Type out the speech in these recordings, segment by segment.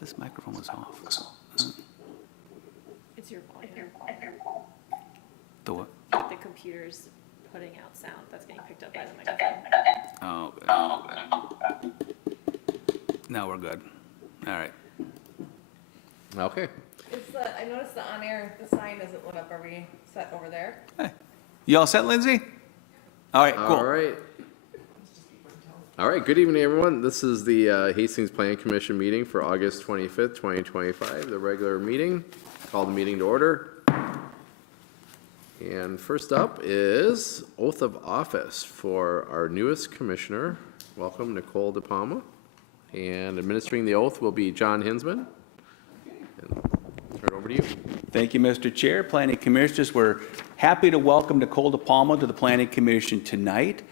this microphone was off. It's your volume. The what? The computer's putting out sound that's getting picked up by the microphone. Oh, good. Now we're good. All right. Okay. I noticed the on-air, the sign isn't lit up. Are we set over there? Hey. You all set, Lindsay? All right, cool. All right. All right, good evening, everyone. This is the Hastings Planning Commission meeting for August 25th, 2025, the regular meeting. Call the meeting to order. And first up is oath of office for our newest commissioner. Welcome, Nicole DePalma. And administering the oath will be John Hinsman. And turn it over to you. Thank you, Mr. Chair. Planning Commissioners, we're happy to welcome Nicole DePalma to the Planning Commission tonight,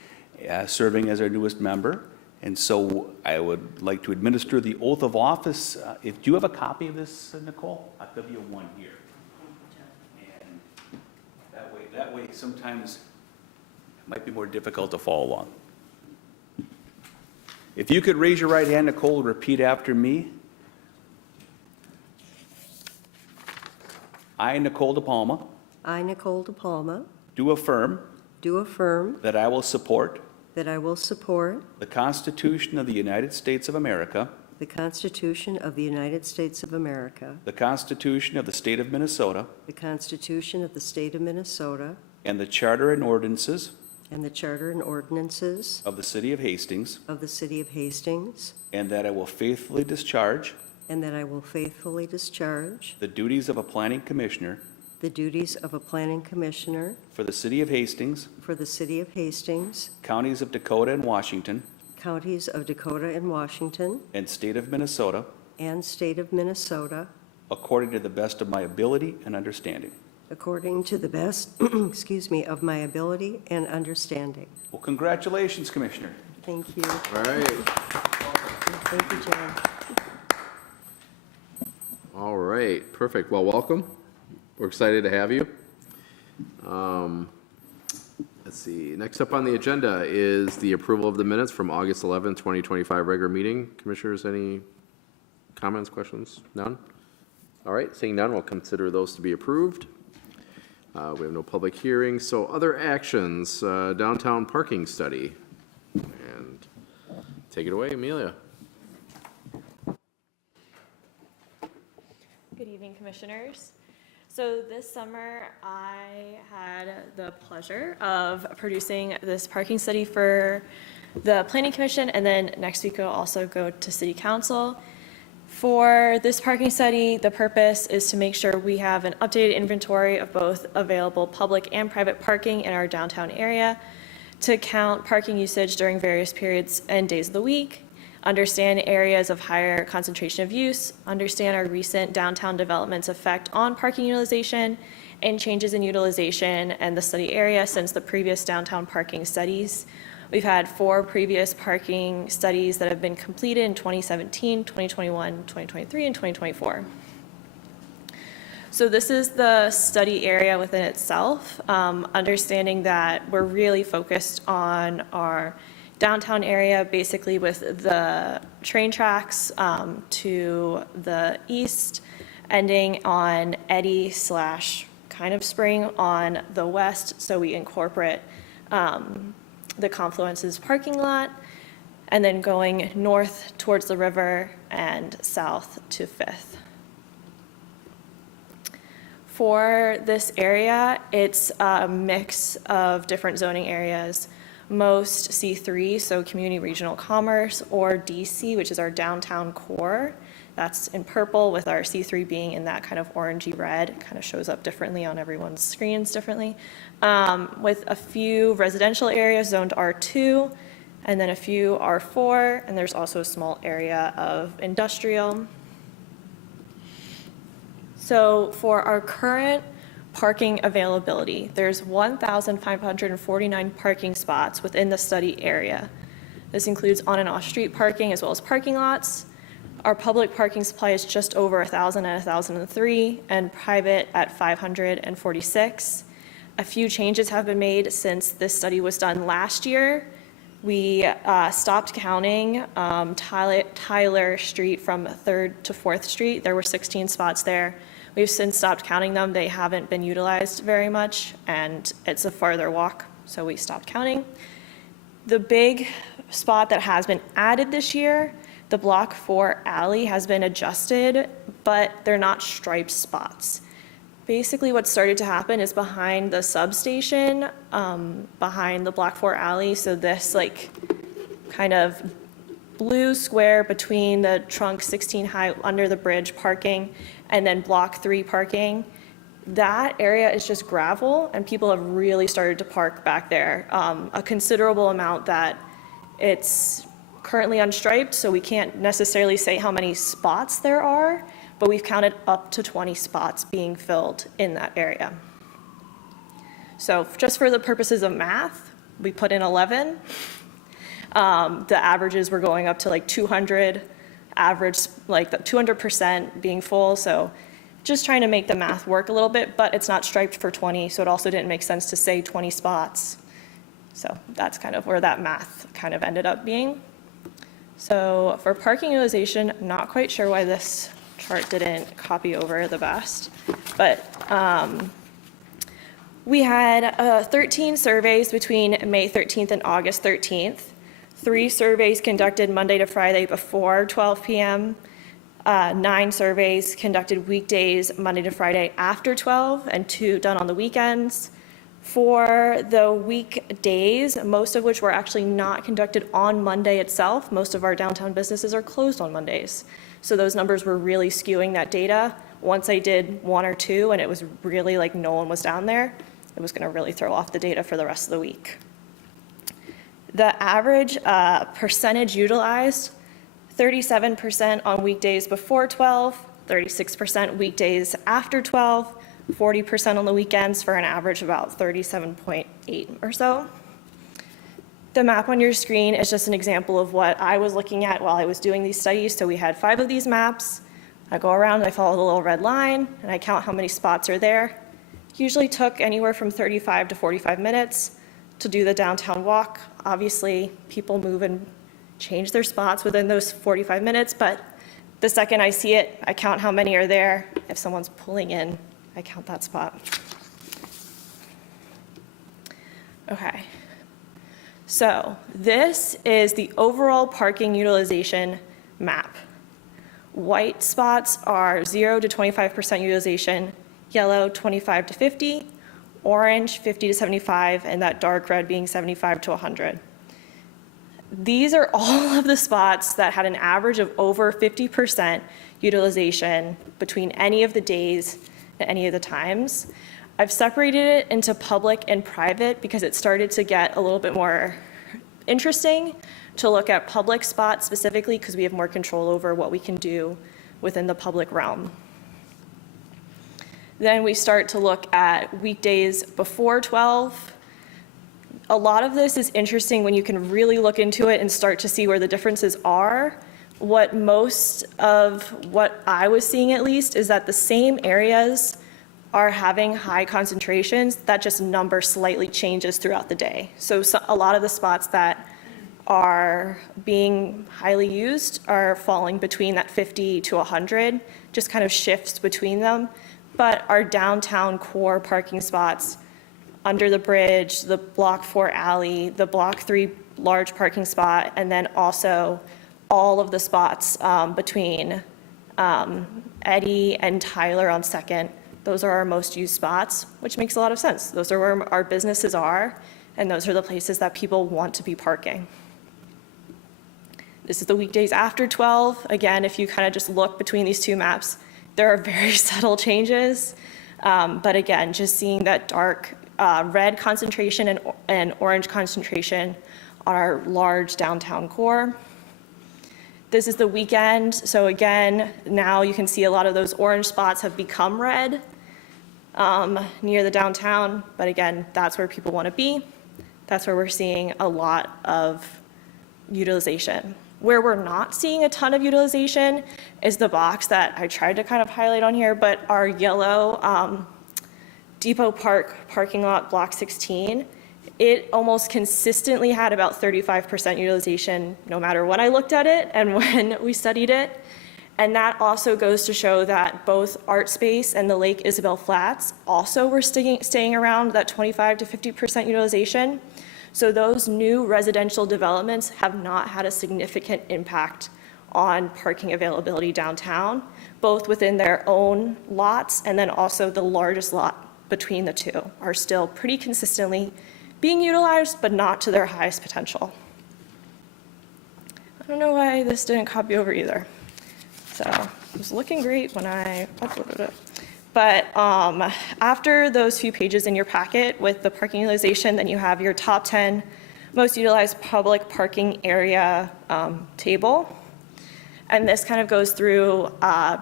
serving as our newest member. And so I would like to administer the oath of office. Do you have a copy of this, Nicole? I'll give you one here. And that way sometimes it might be more difficult to follow along. If you could raise your right hand, Nicole, and repeat after me. I, Nicole DePalma, I, Nicole DePalma, do affirm do affirm that I will support that I will support the Constitution of the United States of America, the Constitution of the United States of America, the Constitution of the State of Minnesota, the Constitution of the State of Minnesota, and the Charter and ordinances and the Charter and ordinances of the City of Hastings, of the City of Hastings, and that I will faithfully discharge and that I will faithfully discharge the duties of a Planning Commissioner the duties of a Planning Commissioner for the City of Hastings, for the City of Hastings, Counties of Dakota and Washington, Counties of Dakota and Washington, and State of Minnesota, and State of Minnesota, according to the best of my ability and understanding. according to the best, of my ability and understanding. Well, congratulations, Commissioner. Thank you. All right. Thank you, John. All right, perfect. Well, welcome. We're excited to have you. Let's see. Next up on the agenda is the approval of the minutes from August 11, 2025 regular meeting. Commissioners, any comments, questions? None? All right, seeing none, we'll consider those to be approved. We have no public hearings. So other actions, downtown parking study. And take it away, Amelia. Good evening, Commissioners. So this summer, I had the pleasure of producing this parking study for the Planning Commission, and then next week I'll also go to City Council. For this parking study, the purpose is to make sure we have an updated inventory of both available public and private parking in our downtown area, to count parking usage during various periods and days of the week, understand areas of higher concentration of use, understand our recent downtown development's effect on parking utilization, and changes in utilization and the study area since the previous downtown parking studies. We've had 4 previous parking studies that have been completed in 2017, 2021, 2023, and 2024. So this is the study area within itself, understanding that we're really focused on our downtown area, basically with the train tracks to the east, ending on Eddy / kind of Spring on the west, so we incorporate the Confluence's parking lot, and then going north towards the river and south to 5th. For this area, it's a mix of different zoning areas, most C3, so Community Regional Commerce, or DC, which is our downtown core. That's in purple, with our C3 being in that kind of orangey red. It kind of shows up differently on everyone's screens differently. With a few residential areas zoned R2, and then a few R4, and there's also a small area of industrial. So for our current parking availability, there's 1,549 parking spots within the study area. This includes on and off street parking as well as parking lots. Our public parking supply is just over 1,000 at 1,003, and private at 546. A few changes have been made since this study was done last year. We stopped counting Tyler Street from 3rd to 4th Street. There were 16 spots there. We've since stopped counting them. They haven't been utilized very much, and it's a farther walk, so we stopped counting. The big spot that has been added this year, the Block 4 alley, has been adjusted, but they're not striped spots. Basically, what started to happen is behind the substation, behind the Block 4 alley, so this like kind of blue square between the trunk 16 high under the bridge parking and then Block 3 parking, that area is just gravel, and people have really started to park back there. A considerable amount that it's currently unstriped, so we can't necessarily say how many spots there are, but we've counted up to 20 spots being filled in that area. So just for the purposes of math, we put in 11. The averages were going up to like 200, average, like the 200% being full, so just trying to make the math work a little bit, but it's not striped for 20, so it also didn't make sense to say 20 spots. So that's kind of where that math kind of ended up being. So for parking utilization, not quite sure why this chart didn't copy over the best, but we had 13 surveys between May 13th and August 13th. 3 surveys conducted Monday to Friday before 12 p.m. 9 surveys conducted weekdays, Monday to Friday after 12, and 2 done on the weekends. For the weekdays, most of which were actually not conducted on Monday itself, most of our downtown businesses are closed on Mondays. So those numbers were really skewing that data. Once I did 1 or 2 and it was really like no one was down there, it was gonna really throw off the data for the rest of the week. The average percentage utilized, 37% on weekdays before 12, 36% weekdays after 12, 40% on the weekends for an average of about 37.8 or so. The map on your screen is just an example of what I was looking at while I was doing these studies. So we had 5 of these maps. I go around, I follow the little red line, and I count how many spots are there. Usually took anywhere from 35 to 45 minutes to do the downtown walk. Obviously, people move and change their spots within those 45 minutes, but the second I see it, I count how many are there. If someone's pulling in, I count that spot. Okay. So this is the overall parking utilization map. White spots are 0 to 25% utilization, yellow 25 to 50, orange 50 to 75, and that dark red being 75 to 100. These are all of the spots that had an average of over 50% utilization between any of the days and any of the times. I've separated it into public and private because it started to get a little bit more interesting to look at public spots specifically because we have more control over what we can do within the public realm. Then we start to look at weekdays before 12. A lot of this is interesting when you can really look into it and start to see where the differences are. What most of what I was seeing at least is that the same areas are having high concentrations, that just number slightly changes throughout the day. So a lot of the spots that are being highly used are falling between that 50 to 100, just kind of shifts between them. But our downtown core parking spots, under the bridge, the Block 4 alley, the Block 3 large parking spot, and then also all of the spots between Eddy and Tyler on 2nd, those are our most used spots, which makes a lot of sense. Those are where our businesses are, and those are the places that people want to be parking. This is the weekdays after 12. Again, if you kind of just look between these 2 maps, there are very subtle changes. But again, just seeing that dark red concentration and orange concentration on our large downtown core. This is the weekend. So again, now you can see a lot of those orange spots have become red near the downtown. But again, that's where people want to be. That's where we're seeing a lot of utilization. Where we're not seeing a ton of utilization is the box that I tried to kind of highlight on here, but our yellow Depot Park parking lot, Block 16, it almost consistently had about 35% utilization no matter when I looked at it and when we studied it. And that also goes to show that both Art Space and the Lake Isabel Flats also were staying around that 25 to 50% utilization. So those new residential developments have not had a significant impact on parking availability downtown, both within their own lots and then also the largest lot between the two are still pretty consistently being utilized, but not to their highest potential. I don't know why this didn't copy over either. So it was looking great when I uploaded it. But after those few pages in your packet with the parking utilization, then you have your top 10 most utilized public parking area table. And this kind of goes through,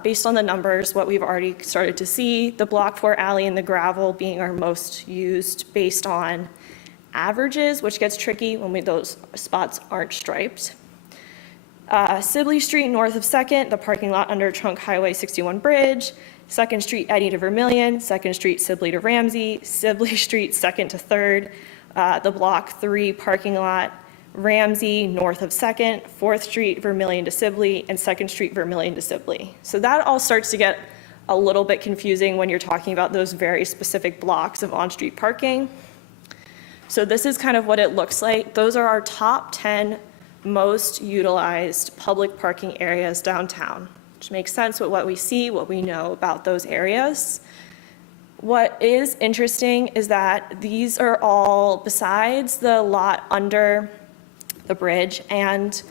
based on the numbers, what we've already started to see, the Block 4 alley and the gravel being our most used based on averages, which gets tricky when those spots aren't striped. Sibley Street north of 2nd, the parking lot under Trunk Highway 61 Bridge, 2nd Street Eddy to Vermilion, 2nd Street Sibley to Ramsey, Sibley Street 2nd to 3rd, the Block 3 parking lot, Ramsey north of 2nd, 4th Street Vermilion to Sibley, and 2nd Street Vermilion to Sibley. So that all starts to get a little bit confusing when you're talking about those very specific blocks of on-street parking. So this is kind of what it looks like. Those are our top 10 most utilized public parking areas downtown, which makes sense with what we see, what we know about those areas. What is interesting is that these are all, besides the lot under the bridge and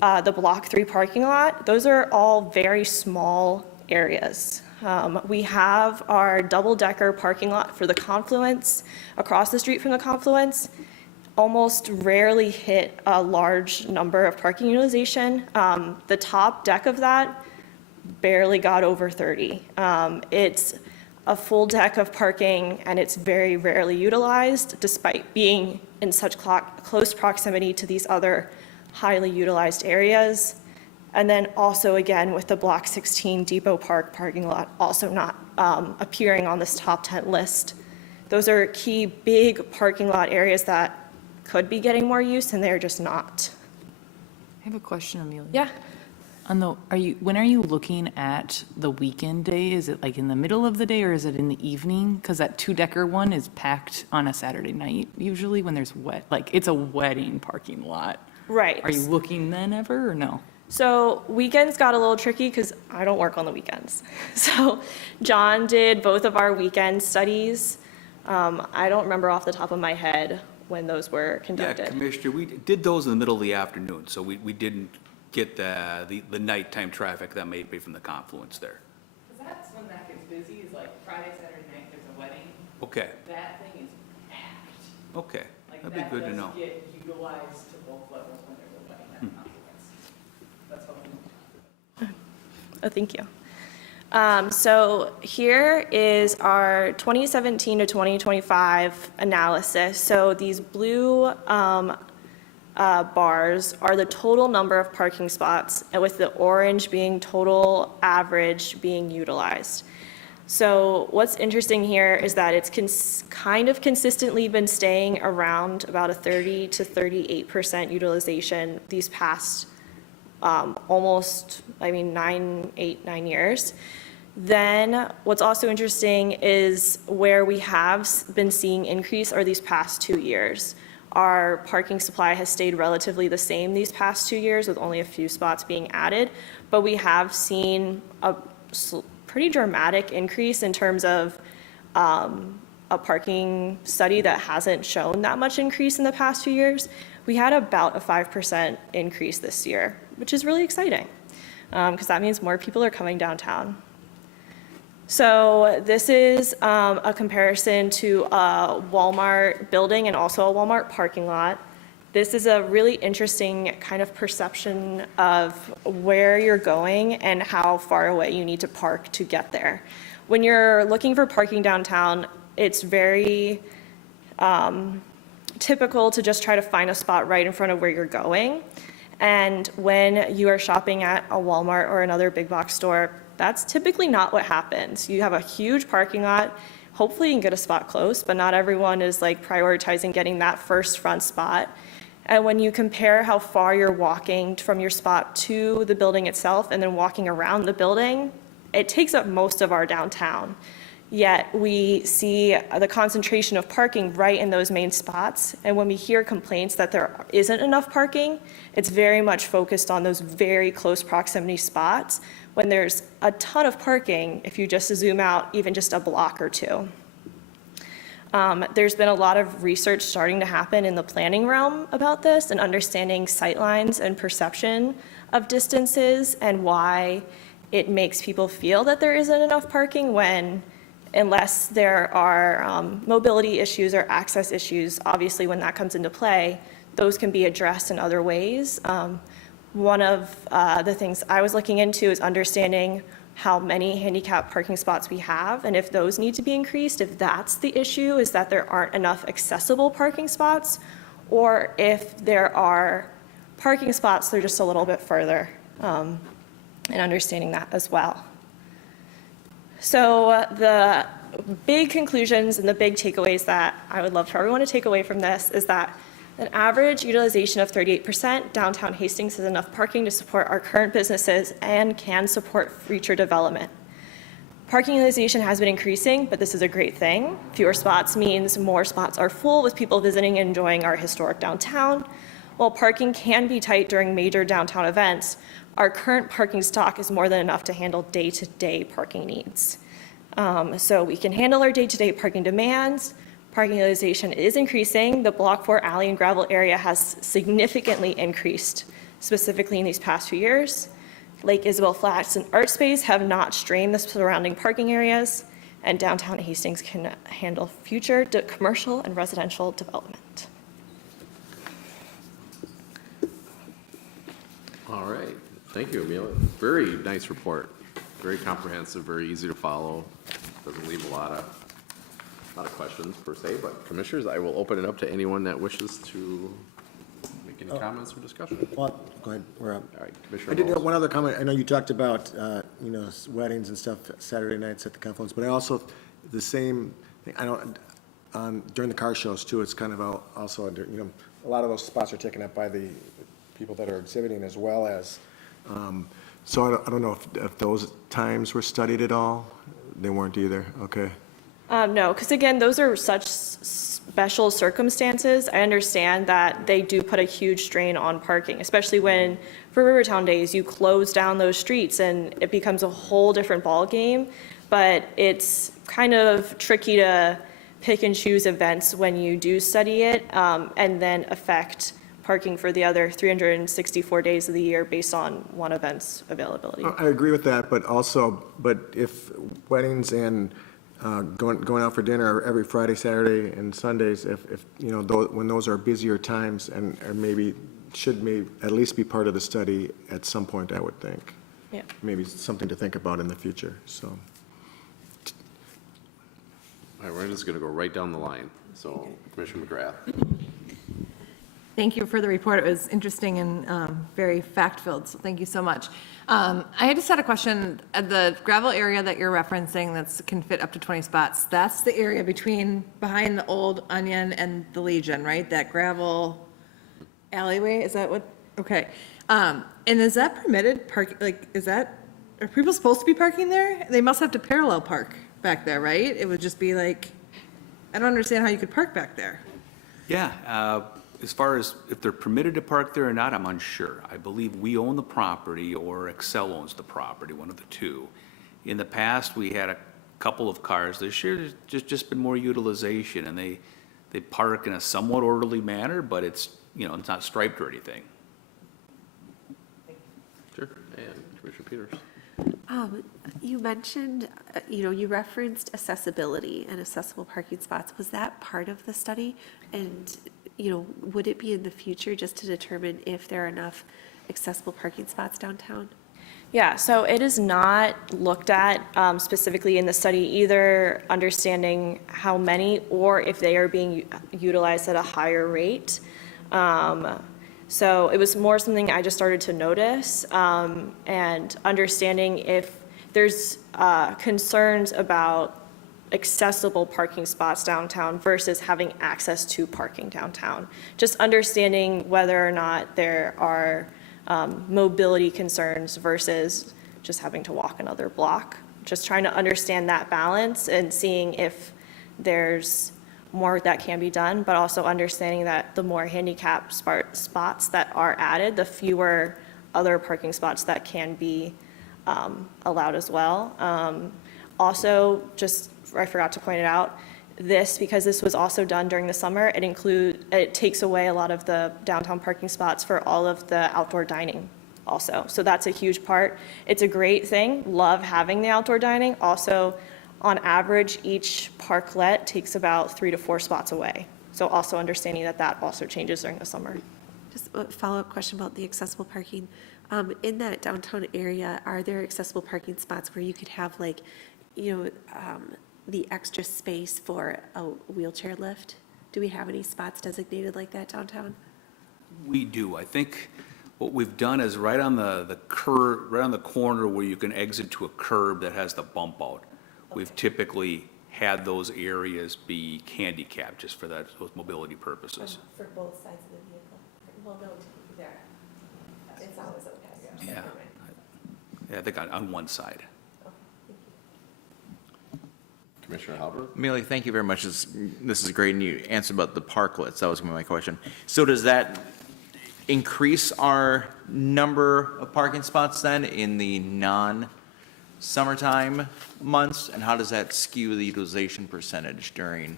the Block 3 parking lot, those are all very small areas. We have our double-decker parking lot for the Confluence, across the street from the Confluence, almost rarely hit a large number of parking utilization. The top deck of that barely got over 30. It's a full deck of parking and it's very rarely utilized despite being in such close proximity to these other highly utilized areas. And then also again with the Block 16 Depot Park parking lot also not appearing on this top 10 list. Those are key big parking lot areas that could be getting more use and they're just not. I have a question, Amelia. Yeah. When are you looking at the weekend day? Is it like in the middle of the day or is it in the evening? Because that two-decker one is packed on a Saturday night usually when there's it's a wedding parking lot. Right. Are you looking then ever or no? So weekends got a little tricky because I don't work on the weekends. So John did both of our weekend studies. I don't remember off the top of my head when those were Yeah, conducted. Commissioner, we did those in the middle of the afternoon, so we didn't get the nighttime traffic that may be from the confluence there. Because that's when that gets busy, is like Friday, Saturday night, there's a wedding. Okay, That thing is packed. okay, Like, that'd be good to know. That does get utilized to both levels when there's a wedding at Confluence. That's what I'm. Thank you. So here is our 2017 to 2025 analysis. So these blue bars are the total number of parking spots, and with the orange being total average being utilized. So what's interesting here is that it's kind of consistently been staying around about a 30 to 38% utilization these past almost, 9 years. Then what's also interesting is where we have been seeing increase are these past 2 years. Our parking supply has stayed relatively the same these past 2 years with only a few spots being added, but we have seen a pretty dramatic increase in terms of a parking study that hasn't shown that much increase in the past few years. We had about a 5% increase this year, which is really exciting because that means more people are coming downtown. So this is a comparison to a Walmart building and also a Walmart parking lot. This is a really interesting kind of perception of where you're going and how far away you need to park to get there. When you're looking for parking downtown, it's very typical to just try to find a spot right in front of where you're going. And when you are shopping at a Walmart or another big box store, that's typically not what happens. You have a huge parking lot hopefully you can get a spot close, but not everyone is like prioritizing getting that first front spot. And when you compare how far you're walking from your spot to the building itself and then walking around the building, it takes up most of our downtown. Yet we see the concentration of parking right in those main spots. And when we hear complaints that there isn't enough parking, it's very much focused on those very close proximity spots when there's a ton of parking if you just zoom out even just a block or two. There's been a lot of research starting to happen in the planning realm about this and understanding sightlines and perception of distances and why it makes people feel that there isn't enough parking when, unless there are mobility issues or access issues, obviously when that comes into play, those can be addressed in other ways. One of the things I was looking into is understanding how many handicap parking spots we have, and if those need to be increased, if that's the issue, is that there aren't enough accessible parking spots, or if there are parking spots, they're just a little bit further, and understanding that as well. So the big conclusions and the big takeaways that I would love for everyone to take away from this is that an average utilization of 38%, downtown Hastings has enough parking to support our current businesses and can support future development. Parking utilization has been increasing, but this is a great thing. Fewer spots means more spots are full with people visiting and enjoying our historic downtown. While parking can be tight during major downtown events, our current parking stock is more than enough to handle day-to-day parking needs. So we can handle our day-to-day parking demands. Parking utilization is increasing. The Block 4 alley and gravel area has significantly increased, specifically in these past few years. Lake Isabel Flats and Art Space have not strained the surrounding parking areas, and downtown Hastings can handle future commercial and residential development. All right, thank you, Amelia. Very nice report, very comprehensive, very easy to follow. Doesn't leave a lot of questions per se, but commissioners, I will open it up to anyone that wishes to make any comments or discussion. Well, go ahead, we're up. All right, Commissioner I did have Bowles. one other comment. I know you talked about, weddings and stuff Saturday nights at the Confluence, but I also, the same thing, I don't, during the car shows too, it's kind of also, a lot of those spots are taken up by the people that are exhibiting as well as, so I don't know if those times were studied at all? They weren't either, okay. No, because again, those are such special circumstances. I understand that they do put a huge strain on parking, especially when, for Rivertown Days, you close down those streets and it becomes a whole different ballgame. But it's kind of tricky to pick and choose events when you do study it and then affect parking for the other 364 days of the year based on one event's availability. I agree with that, but if weddings and going out for dinner every Friday, Saturday, and Sundays, when those are busier times and should at least be part of the study at some point, I would think. Yeah. Maybe something to think about in the future, so. All right, we're just going to go right down the line. So Commissioner McGrath. Thank you for the report. It was interesting and very fact-filled, so thank you so much. I just had a question. The gravel area that you're referencing that can fit up to 20 spots, that's the area behind the old Onion and the Legion, right? That gravel alleyway, is that what? Okay. And is that permitted park, are people supposed to be parking there? They must have to parallel park back there, right? It would just be like, I don't understand how you could park back there. Yeah, as far as if they're permitted to park there or not, I'm unsure. I believe we own the property or Excel owns the property, one of the two. In the past, we had a couple of cars. This year, there's just been more utilization, and they park in a somewhat orderly manner, but it's not striped or anything. Sure, and Commissioner Peters. You mentioned, you referenced accessibility and accessible parking spots. Was that part of the study? And, would it be in the future just to determine if there are enough accessible parking spots downtown? Yeah, so it is not looked at specifically in the study, either understanding how many or if they are being utilized at a higher rate. So it was more something I just started to notice and understanding if there's concerns about accessible parking spots downtown versus having access to parking downtown. Just understanding whether or not there are mobility concerns versus just having to walk another block. Just trying to understand that balance and seeing if there's more that can be done, but also understanding that the more handicap spots that are added, the fewer other parking spots that can be allowed as well. Also, just, I forgot to point it out, because this was also done during the summer, it takes away a lot of the downtown parking spots for all of the outdoor dining also. So that's a huge part. It's a great thing, love having the outdoor dining. Also, on average, each parklet takes about 3 to 4 spots away. So also understanding that that also changes during the summer. Just a follow-up question about the accessible parking. In that downtown area, are there accessible parking spots where you could have like, the extra space for a wheelchair lift? Do we have any spots designated like that downtown? We do. I think what we've done is right on the curb, right on the corner where you can exit to a curb that has the bump out. We've typically had those areas be handicapped just for those mobility purposes. For both sides of the vehicle? Well, no, there. It's always okay. Yeah. Yeah, I think on one side. Commissioner Halbert? Amelia, thank you very much. This is great, and you answered about the parklets. That was gonna be my question. So does that increase our number of parking spots then in the non-summertime months? And how does that skew the utilization percentage during?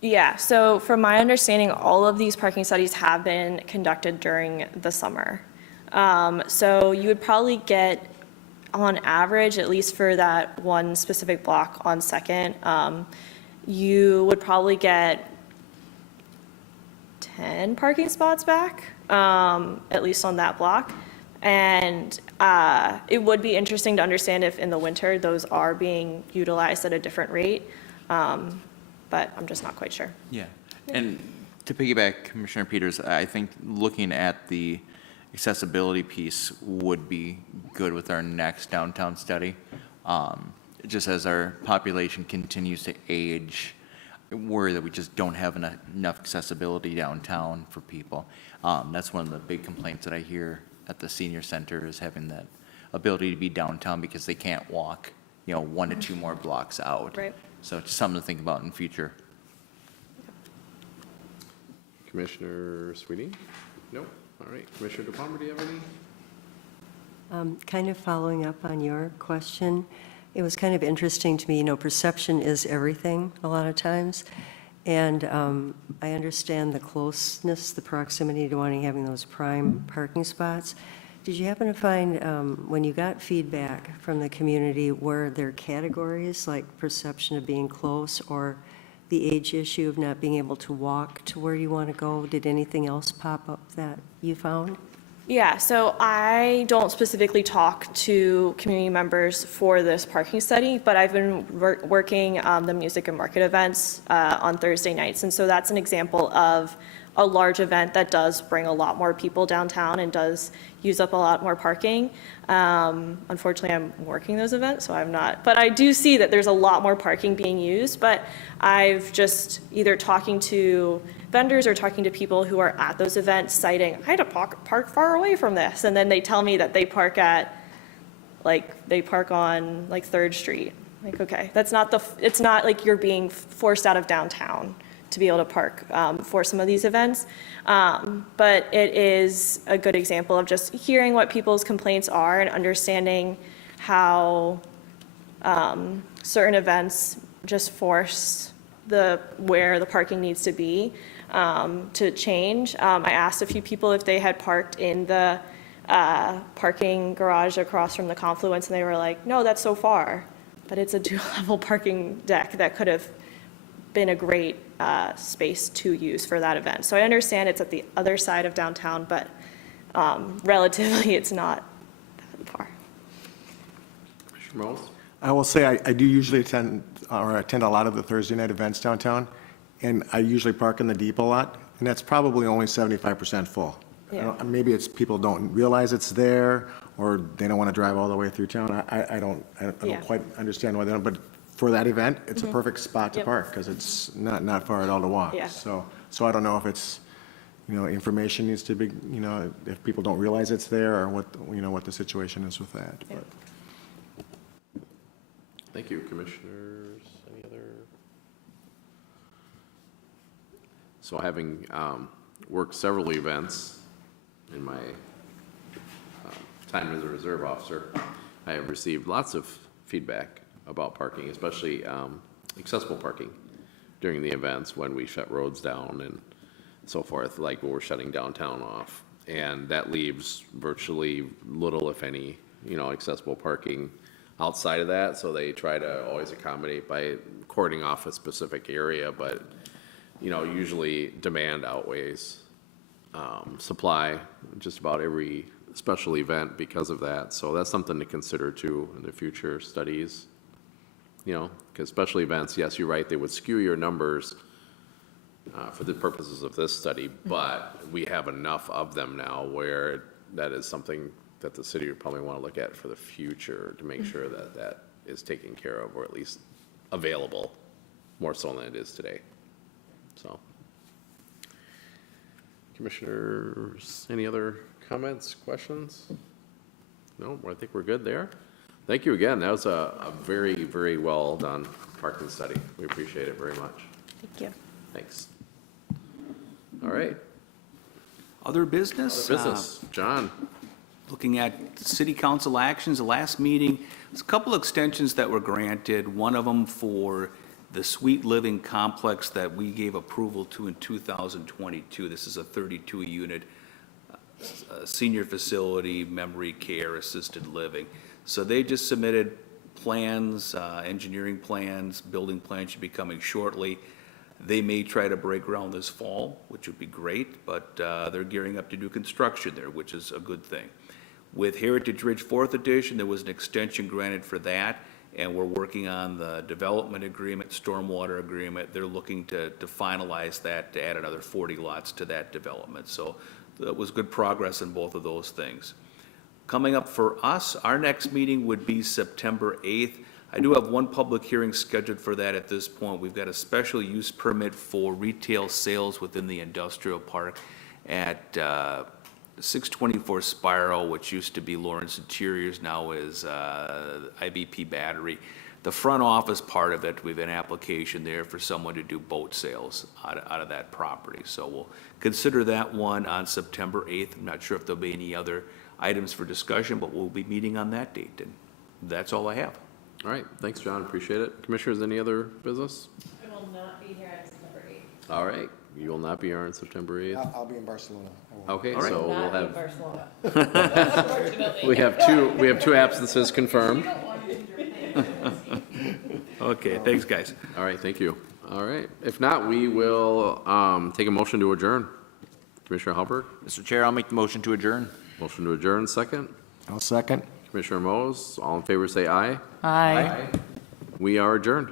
Yeah, so from my understanding, all of these parking studies have been conducted during the summer. So you would probably get, on average, at least for that one specific block on Second, you would probably get 10 parking spots back, at least on that block. And it would be interesting to understand if in the winter those are being utilized at a different rate, but I'm just not quite sure. Yeah, and to piggyback Commissioner Peters, I think looking at the accessibility piece would be good with our next downtown study. Just as our population continues to age, worry that we just don't have enough accessibility downtown for people. That's one of the big complaints that I hear at the senior center, is having that ability to be downtown because they can't walk, 1 to 2 more blocks out. Right. So it's something to think about in the future. Commissioner Sweeting? No? All right. Commissioner DePalmer, do you have any? Kind of following up on your question, it was kind of interesting to me, perception is everything a lot of times. And I understand the closeness, the proximity to having those prime parking spots. Did you happen to find, when you got feedback from the community, were there categories like perception of being close or the age issue of not being able to walk to where you want to go? Did anything else pop up that you found? Yeah, so I don't specifically talk to community members for this parking study, but I've been working the music and market events on Thursday nights. And so that's an example of a large event that does bring a lot more people downtown and does use up a lot more parking. Unfortunately, I'm working those events, so I'm not. But I do see that there's a lot more parking being used, but I've just either talking to vendors or talking to people who are at those events citing, I had to park far away from this. And then they tell me that they park on 3rd Street. Like, okay, it's not like you're being forced out of downtown to be able to park for some of these events. But it is a good example of just hearing what people's complaints are and understanding how certain events just force where the parking needs to be to change. I asked a few people if they had parked in the parking garage across from the confluence, and they were like, no, that's so far. But it's a dual-level parking deck that could have been a great space to use for that event. So I understand it's at the other side of downtown, but relatively it's not that far. Commissioner Moles? I will say I do usually attend a lot of the Thursday night events downtown, and I usually park in the depot lot, and that's probably only 75% full. Yeah. Maybe it's people don't realize it's there, or they don't want to drive all the way through town. I don't Yeah. quite understand why they don't, but for that event, it's a perfect spot to Yep. park, because it's not far at all to walk. Yeah. So I don't know if it's, information needs to be, if people don't realize it's there, or what the situation is with that. But Thank you, commissioners. Any other? So having worked several events in my time as a reserve officer, I have received lots of feedback about parking, especially accessible parking during the events when we shut roads down and so forth, like when we're shutting downtown off. And that leaves virtually little, if any, accessible parking outside of that. So they try to always accommodate by cording off a specific area, but, usually demand outweighs supply just about every special event because of that. So that's something to consider too in the future studies. Because special events, yes, you're right, they would skew your numbers for the purposes of this study, but we have enough of them now where that is something that the city would probably want to look at for the future to make sure that that is taken care of, or at least available, more so than it is today. So, commissioners, any other comments, questions? No, I think we're good there. Thank you again. That was a very, very well done parking study. We appreciate it very much. Thank you. Thanks. All right, Other business? business, John. Looking at city council actions, the last meeting, there's a couple extensions that were granted. One of them for the Sweet Living Complex that we gave approval to in 2022. This is a 32-unit senior facility, memory care, assisted living. So they just submitted plans, engineering plans, building plans should be coming shortly. They may try to break ground this fall, which would be great, but they're gearing up to do construction there, which is a good thing. With Heritage Ridge 4th Edition, there was an extension granted for that, and we're working on the development agreement, stormwater agreement. They're looking to finalize that, to add another 40 lots to that development. So that was good progress in both of those things. Coming up for us, our next meeting would be September 8th. I do have one public hearing scheduled for that at this point. We've got a special use permit for retail sales within the industrial park at 624 Spiral, which used to be Lawrence Interiors, now is IBP Battery. The front office part of it, we have an application there for someone to do boat sales out of that property. So we'll consider that one on September 8th. I'm not sure if there'll be any other items for discussion, but we'll be meeting on that date, and that's all I have. All right, thanks, John, appreciate it. Commissioners, any other business? I will not be here on September 8th. All right, you will not be here on September 8th. I'll be in Barcelona. I won't. Okay, All right. so we'll Not in have, Barcelona. we have two absences confirmed. Okay, thanks, guys. All right, thank you. All right, if not, we will take a motion to adjourn. Commissioner Halberg, Mr. Chair, I'll make the motion to adjourn. motion to adjourn, second. I'll second. Commissioner Mose, all in favor say aye. Aye. We are adjourned.